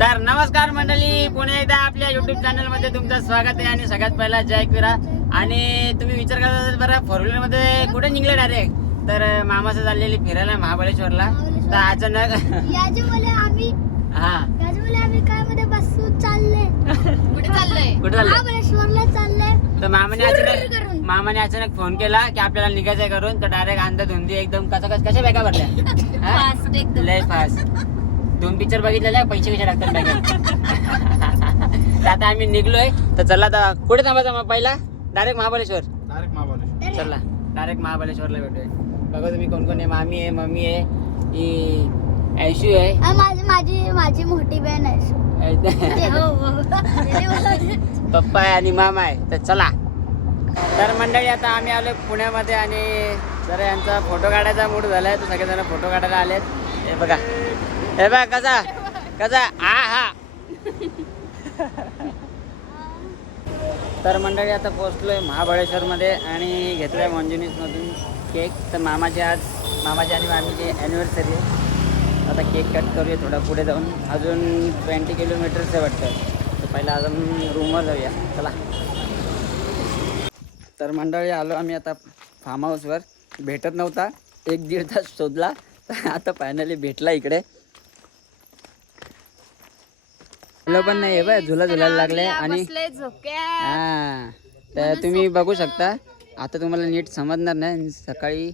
तर नमस्कार मंडळी पुन्हा एकदा आपल्या युट्यूब चॅनलमध्ये तुमचं स्वागत आहे आणि सगळ्यात पहिला जय किरा आणि तुम्ही विचार करत असाल बरं फोर व्हीलरमध्ये कुठे निघले डायरेक्ट तर मामाचं चाललेली फिरायला महाबळेश्वरला. तर अचानक हा. याच्यामुळे आम्ही काय मध्ये बसून चालले. कुठे चाललंय? कुठे चाललं महाबळेश्वरला चालले. तर मामाने अचानक करून. मामाने अचानक फोन केला की आपल्याला निघायचंय करून तर डायरेक्ट अंधा धुंदी एकदम कसं कसं कशा बॅगा भरल्या? फास्ट दोन पिक्चर बघितलेले पैसे कसे लागतात बॅगेत तर आता आम्ही निघलोय. तर चला आता कुठे थांबायचं मग पहिला? डायरेक्ट महाबळेश्वर. डायरेक्ट महाबळेश्वर. चला डायरेक्ट महाबळेश्वरला भेटूय. बघा तुम्ही कोण कोण आहे मामी आहे मम्मी आहे ही ऐशू आहे. माझी माझी माझी मोठी बहीण आहे पप्पा आहे आणि मामा आहे. तर चला. तर मंडळी आता आम्ही आलो पुण्यामध्ये आणि जरा यांचा फोटो काढायचा मूड झालाय. तर सगळेजण फोटो काढायला आलेत. हे बघा. हे बघ कसा? कसा? आ हा. तर मंडळी आता पोहोचलोय महाबळेश्वरमध्ये आणि घेतलाय मधून केक. तर मामाची आज मामाची आणि मामीची ॲनिव्हर्सरी आहे. आता केक कट करूया थोडा पुढे जाऊन. अजून ट्वेंटी किलोमीटर्स आहे वाटतं. तर पहिला अजून रूमवर जाऊया. चला. तर मंडळी आलो आम्ही आता फार्म हाऊसवर भेटत नव्हता. एक दीड तास शोधला. तर आता फायनली भेटला इकडे. फुलं पण नाही आहे बा झुला झुलायला लागले आणि हा तर तुम्ही बघू शकता. आता तुम्हाला नीट समजणार नाही सकाळी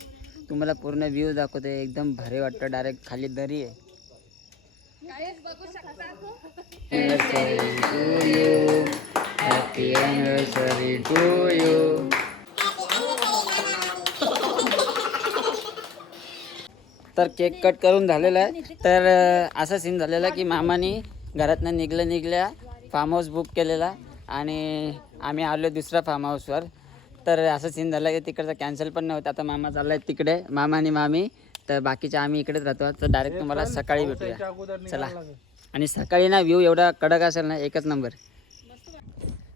तुम्हाला पूर्ण व्ह्यू दाखवते. एकदम भारी वाटतं डायरेक्ट खाली दरी आहे. तर केक कट करून झालेला आहे. तर असा सीन झालेला की मामाने घरातनं निघल्या निघल्या फार्म हाऊस बुक केलेला आणि आम्ही आलो दुसऱ्या फार्म हाऊसवर तर असं सीन झालं की तिकडचा कॅन्सल पण नव्हतं. आता मामा चाललाय तिकडे मामा आणि मामी. तर बाकीचे आम्ही इकडेच राहतो. तर डायरेक्ट तुम्हाला सकाळी भेटूया. चला. आणि सकाळी ना व्ह्यू एवढा कडक असेल ना एकच नंबर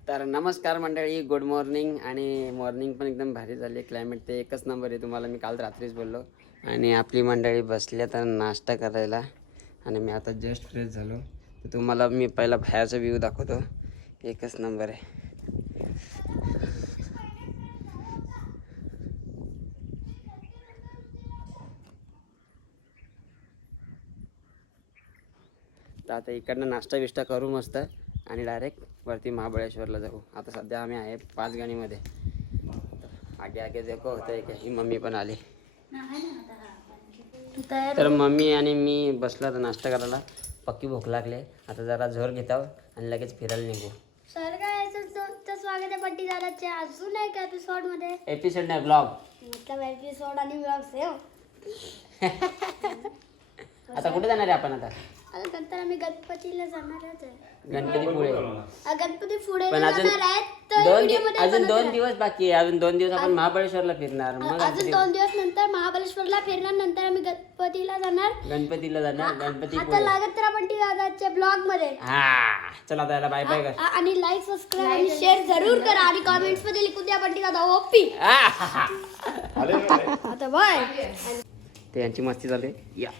तर नमस्कार मंडळी गुड मॉर्निंग आणि मॉर्निंग पण एकदम भारी झाली. क्लायमेट ते एकच नंबर आहे. तुम्हाला मी काल रात्रीच बोललो. आणि आपली मंडळी बसली आता नाश्ता करायला. आणि मी आता जस्ट फ्रेश झालो. तर तुम्हाला मी पहिला बाहेरचा व्ह्यू दाखवतो. एकच नंबर आहे. तर आता इकडनं नाश्ता बिष्टा करू मस्त आणि डायरेक्ट वरती महाबळेश्वरला जाऊ. आता सध्या आम्ही आहे पाच गाणीमध्ये. आगे आगे देखो होतंय की ही मम्मी पण आली. तर मम्मी आणि मी बसला तर नाश्ता करायला. पक्की भूक लागले आता जरा झोर घेताव आणि लगेच फिरायला निघू. सर काय तुमचं स्वागत आहे पट्टी दादाच्या अजून एक एपिसोडमध्ये? एपिसोड नाही ब्लॉग मतलब एपिसोड आणि ब्लॉग सेव आता कुठे जाणार आहे आपण आता? आता नंतर आम्ही गणपतीला जाणारच आहे गणपती पुढे आ, गणपती पुढे पण अजून जाणार आहेत तर दोन video दि- मध्ये अजून दोन. दिवस बाकी आहे. अजून दोन दिवस आपण महाबळेश्वरला फिरणार. मग अजून दोन दिवस नंतर महाबळेश्वरला फिरणार नंतर आम्ही गणपतीला जाणार. गणपतीला जाणार गणपती आता पुढे लागत राहा पट्टी दादाच्या ब्लॉगमध्ये हा चला आता याला बाय बाय कर. आ- आणि लाईक सबस्क्राईब आणि शेअर जरूर करा आणि कमेंट्समध्ये लिखून द्या पट्टी दादा ओपी. आ! आता बाय ते यांची मस्ती झाली. या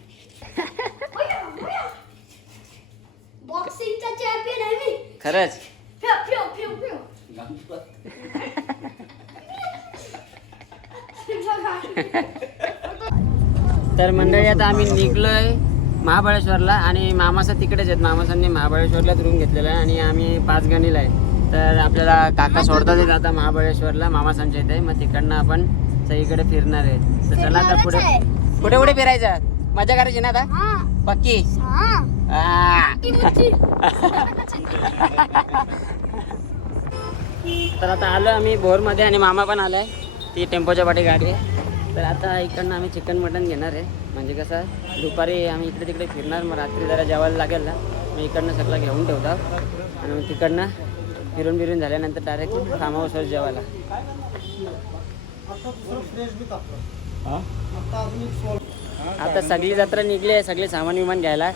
बॉक्सिंगचा चॅम्पियन आहे मी खरंच. तर मंडळी आता आम्ही निघलोय महाबळेश्वरला आणि मामाचं तिकडेच आहेत. मामासांनी महाबळेश्वरलाच रूम घेतलेला आहे आणि आम्ही पाच गणीला आहे. तर आपल्याला काका सोडतात येत आता महाबळेश्वरला. मामासांच्या इथे. मग तिकडनं आपण सगळीकडे फिरणार आहे. तर चला आता पुढे पुढे पुढे फिरायचं. मजा करायची ना आता? पक्की? हा. तर आता आलो आम्ही बोरमध्ये आणि मामा पण आलाय. ती टेम्पोच्या पाठी गाडी आहे. तर आता इकडनं आम्ही चिकन मटन घेणार आहे. म्हणजे कसं दुपारी आम्ही इकडे तिकडे फिरणार मग रात्री जरा जेवायला लागेल ना. मी इकडनं सगळं घेऊन ठेवतो. आणि मग तिकडनं फिरून फिरून झाल्यानंतर डायरेक्ट फार्म हाऊसवर जेवायला. आता सगळी जत्रा निघली आहे सगळे सामान विमान घ्यायला.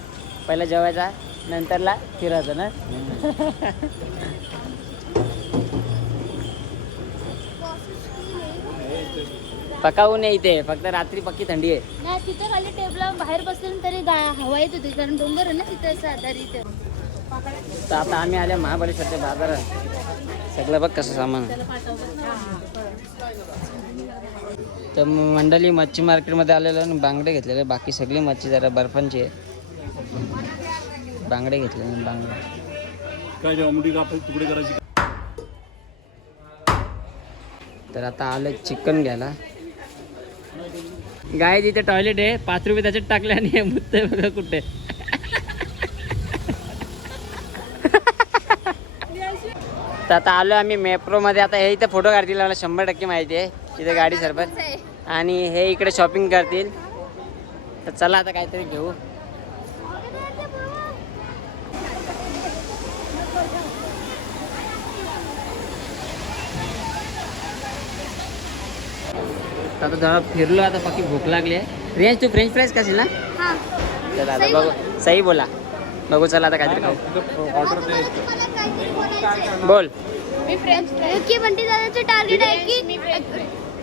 पहिला जेवायचा नंतरला फिरायचं ना? पकावू नाही इथे फक्त रात्री पक्की थंडी आहे. नाही तिथे खाली टेबला बाहेर बसले तरी गा- हवा येत होती कारण डोंगर आहे ना तिथे असं आधारित तर आता आम्ही आले महाबळेश्वरच्या बाजारात. सगळं बघ कसं सामान तर मंडळी मच्छी मार्केटमध्ये आलेलो आणि बांगडे घेतलेले बाकी सगळी मच्छी जरा बर्फांची आहे. बांगडे घेतलेले बांगडे. काय जेव्हा तुकडे करायची? तर आता आलं चिकन घ्यायला. गाय तिथे टॉयलेट आहे. पाच रुपये त्याच्यात टाकले आणि हे मुद्दे बघा कुठे. तर आता आलो आम्ही मेट्रोमध्ये आता हे इथे फोटो काढतील मला शंभर टक्के माहिती आहे. तिथे गाडी सरबत. आणि हे इकडे शॉपिंग करतील. तर चला आता काहीतरी घेऊ. तर आता जरा फिरलो आता बाकी भूक लागली आहे. रियाज तू फ्रेंच फ्राईज खाशील ना? हा. चला आता बघू. सही बोला. बघू चला आता काहीतरी खाऊ. बोल. मी फ्रेंच की बंटी दादाचं टार्गेट आहे की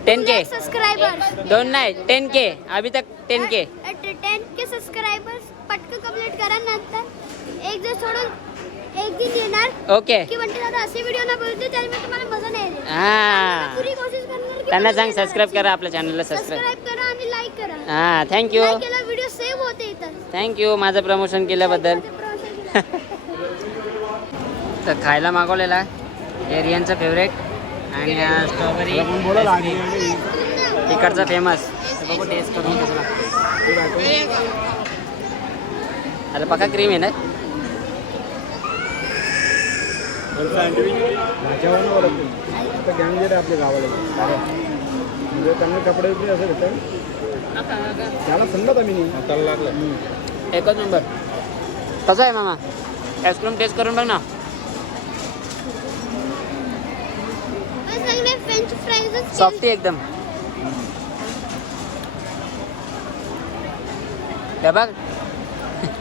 टेन के सबस्क्रायबर्स दोन नाही टेन के अभी तक ten K ten K subscribers पटकन कंप्लीट करा नंतर एक जर सोडून एक दिन येणार. ओके की बंटी दादा असे व्हिडिओ ना बोलते त्याला मी तुम्हाला मजा नाही येणार. हा. पुरी कोशिश त्यांना सांग. सबस्क्राईब करा आपल्या चॅनलला सबस्क्राईब सबस्क्राईब करा आणि लाईक करा. हा थँक्यू लाईक केला व्हिडिओ सेव्ह होते इथं. थँक्यू माझं प्रमोशन केल्याबद्दल. तर खायला मागवलेला हे रियांचं फेवरेट आणि स्ट्रॉबेरी तिकडचा फेमस बघू टेस्ट करून कसं लागतं अरे पक्का क्रीम आहे ना? ओळखतो आता आपल्या गावाला. म्हणजे त्यांना कपडे बिपडे असं घेतात त्याला समजत आम्ही नाही त्याला लागलं. एकच नंबर. कसं आहे मामा. आईस्क्रीम टेस्ट करून बघ ना. सॉफ्टी एकदम. हे बघ.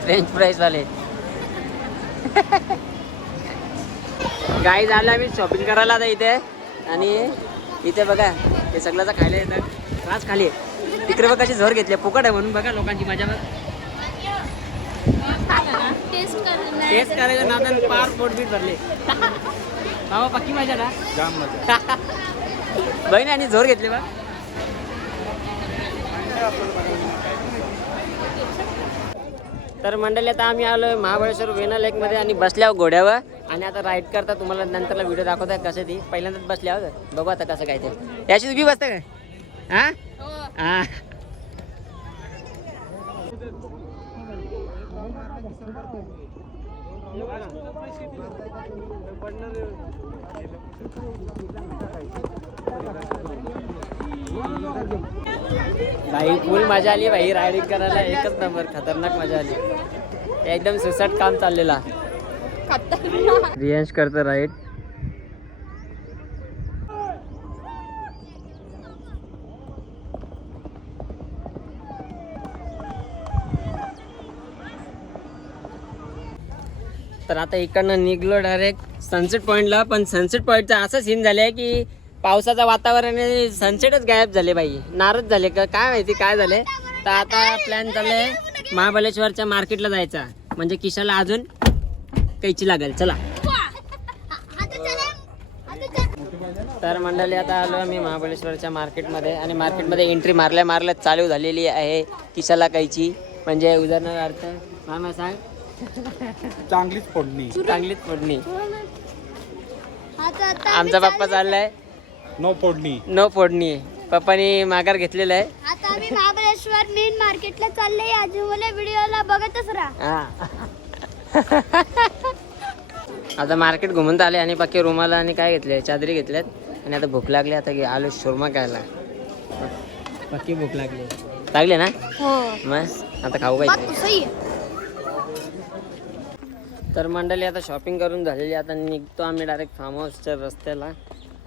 फ्रेंच फ्राईज वाले. गाई झालं आम्ही शॉपिंग करायला आता इथे. आणि इथे बघा. हे सगळ्याचं खायला येतात राज खाली आहे. तिकडे बघ कशी झोर घेतली फुकट आहे म्हणून बघा लोकांची मजा बघ. टेस्ट करायचं नादान पार पोटबीट भरले. बाबा पक्की मजा ना? जाम मजा. बहिणी आणि झोर घेतली बा. तर मंडळी आता आम्ही आलो महाबळेश्वर वेना लेकमध्ये आणि बसल्यावर घोड्यावर. आणि आता राईड करता तुम्हाला नंतरला व्हिडिओ दाखवत आहे कसं ती. पहिल्यांदाच बसल्यावर बघू आता कसं काय ते. याची तुम्ही बसता काय? भाई फुल मजा आली भाई. रायडिंग करायला एकच नंबर खतरनाक मजा आली. एकदम सुसाट काम चाललेला. रियांश करतो राईट. तर आता इकडनं निघलो डायरेक्ट सनसेट पॉईंटला पण सनसेट पॉईंटचा असं सीन झालं की पावसाचं वातावरण सनसेटच गायब झाले बाई. नाराज झाले. का काय माहिती काय झाले तर आता प्लॅन चाललंय महाबळेश्वरच्या मार्केटला जायचा. म्हणजे किशाला अजून कैची लागेल चला. तर मंडळी आता आलो आम्ही महाबळेश्वरच्या मार्केटमध्ये आणि मार्केटमध्ये एंट्री मारल्या मारल्या चालू झालेली आहे किशाला कैची. म्हणजे उदाहरणार्थ मामा सांग. चांगलीच फोडणी. चांगलीच फोडणी. आमचा पप्पा चाललाय. नो फोडणी. नो फोडणी. पप्पानी माघार घेतलेला आहे. आता आम्ही महाबळेश्वर मेन मार्केटला चालले आजूबाजूला व्हिडिओला बघतच राहा. हा. आता मार्केट घुमून आले आणि बाकी रुमाला आणि काय घेतले चादरी घेतल्यात. आणि आता भूक लागली आता गे- आलो शोरमा खायला. बाकी भूक लागली. लागले ना? हो. मग आता खाऊ काय तर मंडळी आता शॉपिंग करून झालेली आता निघतो आम्ही डायरेक्ट फार्म हाऊसच्या रस्त्याला.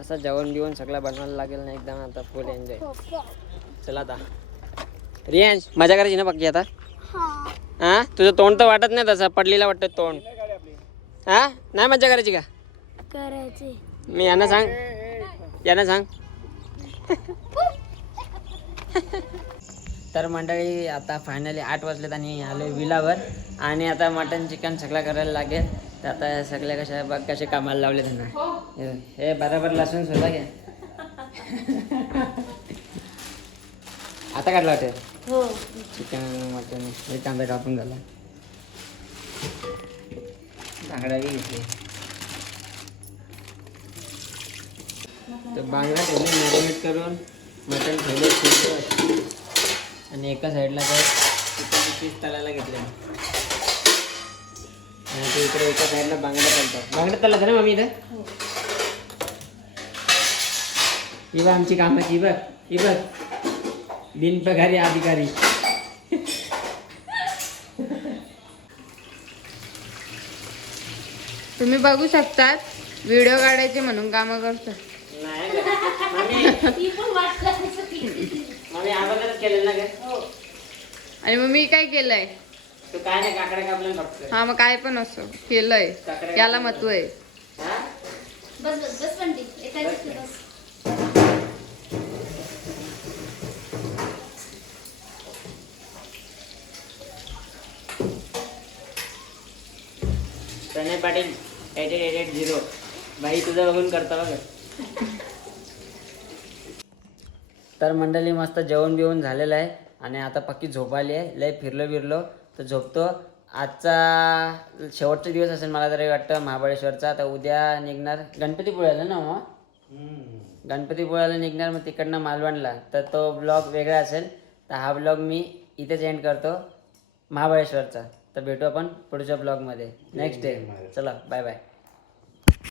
असं जेवण बिवण सगळं बनवायला लागेल ना एकदम आता फुल एन्जॉय चला आता. रियांश मजा करायची ना बाकी आता? हा. हा? तुझं तोंड तर वाटत नाही तसं पडलेलं वाटतं तोंड. हा? नाही मजा करायची का? करायचे. मी यांना सांग. यांना सांग. तर मंडळी आता फायनली आठ वाजलेत आणि आलो विलावर. आणि आता मटन चिकन सगळं करायला लागेल. तर आता सगळ्या कशा बघ कसे कामाला लावले त्यांना हे- हे बरोबर लसूण सोडा घ्या आता काढला वाटेल? हो. चिकन मटन हे कांदा कापून झाला. बांगडा बी घेतली तर बांगडा ठेवले मॅरिनेट करून मटन ठेवले. आणि एका साईडला काय पीस तळायला घेतले आणि ते इकडे एका साईडला बांगडा तळतात बांगडा तळला ना मम्मी इथं? ही. बघ आमची कामाची ही बघ ही बघ. बिनपगारी अधिकारी. तुम्ही बघू शकतात व्हिडिओ काढायचे म्हणून कामं करतात. आणि मग मी काय केलंय? तू काय नाही काकडे कापलं फक्त हा मग काय पण असो केलंय. याला महत्त्व आहे. Pranay Patil. Eight eight eight zero. भाई तुझं बघून करता बघ. तर मंडळी मस्त जेवण बिवण झालेलं आहे आणि आता पक्की झोप आली आहे. लय फिरलो बिरलो तर झोपतो. आजचा शेवटचा दिवस असेल मला तरी वाटतं महाबळेश्वरचा. आता उद्या निघणार गणपतीपुळ्याला ना मग गणपतीपुळ्याला निघणार मग तिकडनं मालवणला. तर तो ब्लॉग वेगळा असेल. तर हा ब्लॉग मी इथेच एंड करतो. महाबळेश्वरचा. तर भेटू आपण पुढच्या ब्लॉगमध्ये. नेक्स्ट डे चला बाय बाय